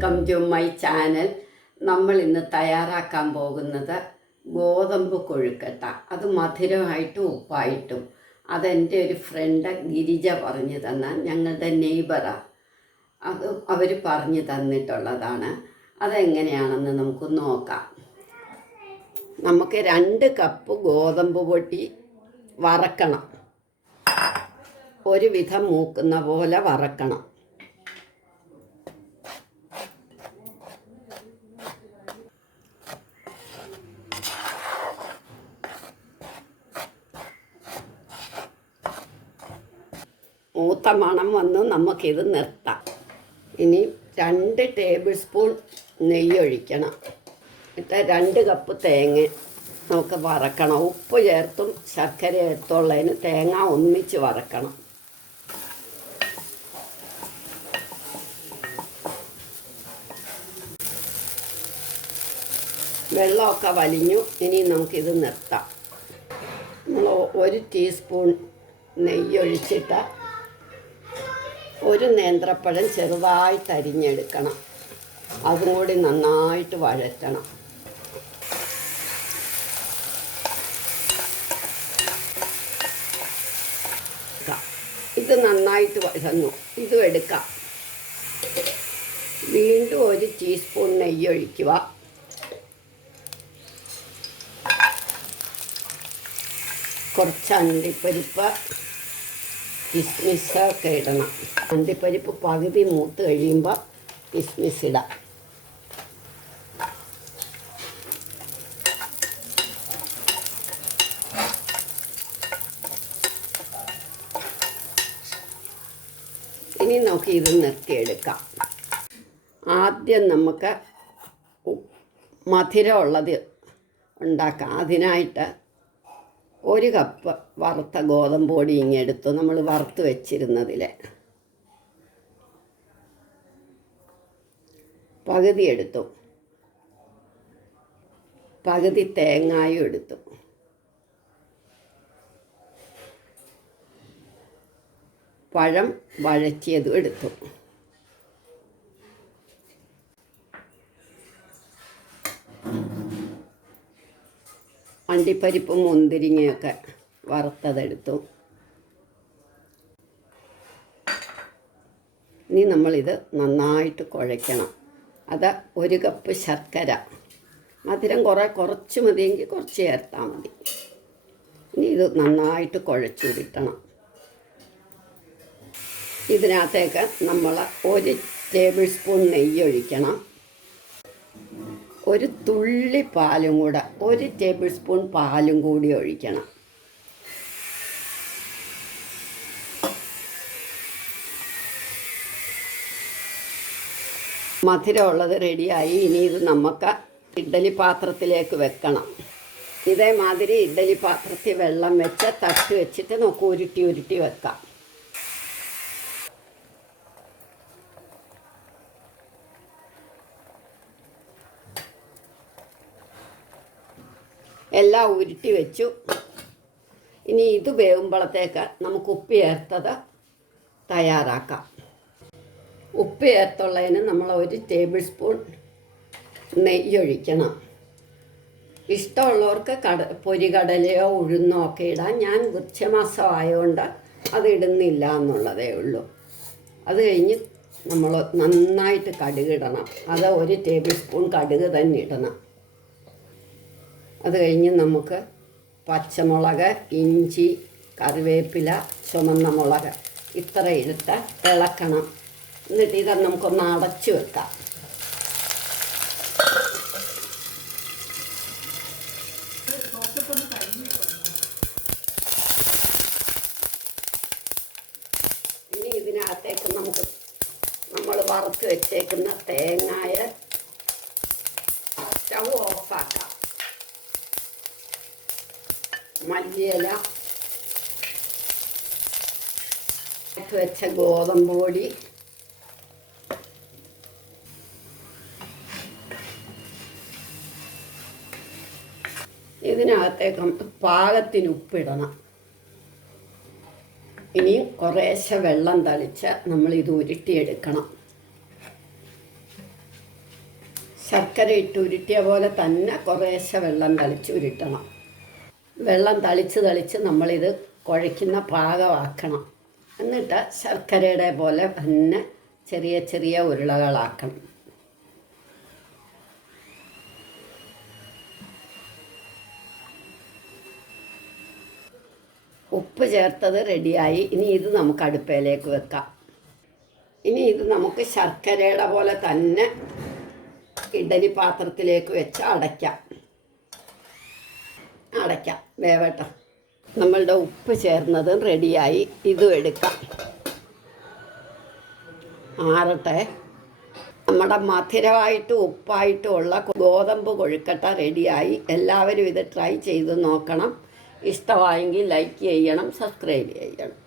Welcome to my channel. നമ്മൾ ഇന്ന് തയ്യാറാക്കാൻ പോകുന്നത് ഗോതമ്പ് കൊഴുക്കട്ട. അത് മധുരമായിട്ടും ഉപ്പായിട്ടും. അതെൻ്റെ ഒരു ഫ്രണ്ട് ഗിരിജ പറഞ്ഞു തന്ന, ഞങ്ങളുടെ നെയ്ബറാണ്. അത് അവർ പറഞ്ഞു തന്നിട്ടുള്ളതാണ്. അതെങ്ങനെയാണെന്ന് നമുക്ക് നോക്കാം. നമുക്ക് 2 കപ്പ് ഗോതമ്പ് പൊടി വറക്കണം. ഒരുവിധം മൂക്കുന്ന പോലെ വറക്കണം. മൂത്ത മണം വന്ന് നമുക്കിത് നിർത്താം. ഇനി 2 ടേബിൾ സ്പൂൺ നെയ്യ് ഒഴിക്കണം. എന്നിട്ട് 2 കപ്പ് തേങ്ങ നമുക്ക് വറക്കണം. ഉപ്പ് ചേർത്തും ശർക്കര ചേർത്തുള്ളതിന് തേങ്ങ ഒന്നിച്ച് വറക്കണം. വെള്ളമൊക്കെ വലിഞ്ഞു. ഇനി നമുക്കിത് നിർത്താം. നമ്മൾ 1 ടീസ്പൂൺ നെയ്യ് ഒഴിച്ചിട്ട് 1 നേന്ത്രപ്പഴം ചെറുതായിട്ട് അരിഞ്ഞെടുക്കണം. അതും കൂടി നന്നായിട്ട് വഴറ്റണം. ഇത് നന്നായിട്ട് വഴന്നു. ഇതും എടുക്കാം. വീണ്ടും 1 ടീസ്പൂൺ നെയ്യ് ഒഴിക്കുക. കുറച്ച് അണ്ടിപ്പരിപ്പ്, കിസ്മിസൊക്കെ ഇടണം. അണ്ടിപ്പരിപ്പ് പകുതി മൂത്ത് കഴിയുമ്പോൾ കിസ്മിസ് ഇടാം. ഇനി നമുക്ക് ഇത് നിർത്തിയെടുക്കാം. ആദ്യം നമുക്ക് മധുരമുള്ളത് ഉണ്ടാക്കാം. അതിനായിട്ട് 1 കപ്പ് വറുത്ത ഗോതമ്പ് പൊടി ഇങ്ങെടുത്തു. നമ്മൾ വറുത്ത് വെച്ചിരുന്നതിൽ പകുതി എടുത്തു. പകുതി തേങ്ങായും എടുത്തു. പഴം വഴറ്റിയതും എടുത്തു. അണ്ടിപ്പരിപ്പും മുന്തിരിങ്ങയൊക്കെ വറുത്തതെടുത്തു. ഇനി നമ്മളിത് നന്നായിട്ട് കുഴയ്ക്കണം. അത് 1 കപ്പ് ശർക്കര. മധുരം കുറച്ച് മതിയെങ്കിൽ കുറച്ച് ചേർത്താൽ മതി. ഇനി ഇത് നന്നായിട്ട് കുഴച്ചുരുട്ടണം. ഇതിനകത്തേക്ക് നമ്മൾ 1 ടേബിൾ സ്പൂൺ നെയ്യ് ഒഴിക്കണം. 1 തുള്ളി പാലും കൂടെ, 1 ടേബിൾ സ്പൂൺ പാലും കൂടി ഒഴിക്കണം. മധുരമുള്ളത് റെഡിയായി. ഇനി ഇത് നമുക്ക് ഇഡ്ഡലി പാത്രത്തിലേക്ക് വെക്കണം. ഇതേമാതിരി ഇഡ്ഡലി പാത്രത്തിൽ വെള്ളം വെച്ച് തട്ട് വെച്ചിട്ട് നമുക്ക് ഉരുട്ടി വെക്കാം. എല്ലാം ഉരുട്ടി വെച്ചു. ഇനി ഇത് വേകുമ്പോഴത്തേക്ക് നമുക്ക് ഉപ്പ് ചേർത്തത് തയ്യാറാക്കാം. ഉപ്പ് ചേർത്തുള്ളതിന് നമ്മൾ 1 ടേബിൾ സ്പൂൺ നെയ്യ് ഒഴിക്കണം. ഇഷ്ടമുള്ളവർക്ക് പൊരികടലയോ ഉഴുന്നോ ഒക്കെ ഇടാം. ഞാൻ വൃശ്ചികമാസം ആയതുകൊണ്ട് അത് ഇടുന്നില്ല എന്നുള്ളതേ ഉള്ളൂ. അത് കഴിഞ്ഞ് നമ്മൾ നന്നായിട്ട് കടുകിടണം. അത് 1 ടേബിൾ സ്പൂൺ കടുക് തന്നെ ഇടണം. അത് കഴിഞ്ഞ് നമുക്ക് പച്ചമുളക്, ഇഞ്ചി, കറിവേപ്പില, ചുമന്ന മുളക് ഇത്ര ഇട്ട് ഇളക്കണം. എന്നിട്ട് ഇത് നമുക്കൊന്ന് അടച്ചു വെക്കാം. ഇനി ഇതിനകത്തേക്ക് നമ്മൾ വറുത്ത് വെച്ചേക്കുന്ന തേങ്ങായ സ്റ്റൗ ഓഫാക്കാം. മല്ലിയില, വെച്ച ഗോതമ്പ് പൊടി, ഇതിനകത്തേക്ക് പാകത്തിന് ഉപ്പിടണം. ഇനിയും കുറേശ്ശെ വെള്ളം തളിച്ച് നമ്മളിത് ഉരുട്ടിയെടുക്കണം. ശർക്കര ഇട്ട് ഉരുട്ടിയ പോലെ തന്നെ കുറേശ്ശെ വെള്ളം തളിച്ച് ഉരുട്ടണം. വെള്ളം തളിച്ച് നമ്മളിത് കുഴയ്ക്കുന്ന പാകമാക്കണം. എന്നിട്ട് ശർക്കരയുടെ പോലെ തന്നെ ചെറിയ ചെറിയ ഉരുളകളാക്കണം. ഉപ്പ് ചേർത്തത് റെഡിയായി. ഇനി ഇത് നമുക്ക് അടുപ്പയിലേക്ക് വെക്കാം. ഇനി ഇത് നമുക്ക് ശർക്കരയുടെ പോലെ തന്നെ ഇഡലി പാത്രത്തിലേക്ക് വെച്ച് അടയ്ക്കാം. വേവട്ടെ. നമ്മളുടെ ഉപ്പ് ചേർന്നത് റെഡിയായി. ഇതും എടുക്കാം. ആറട്ടെ. നമ്മുടെ മധുരമായിട്ടും ഉപ്പായിട്ടും ഉള്ള ഗോതമ്പ് കൊഴുക്കട്ട റെഡിയായി. എല്ലാവരും ഇത് ട്രൈ ചെയ്ത് നോക്കണം. ഇഷ്ടമായെങ്കിൽ ലൈക്ക് ചെയ്യണം, സബ്സ്ക്രൈബ് ചെയ്യണം.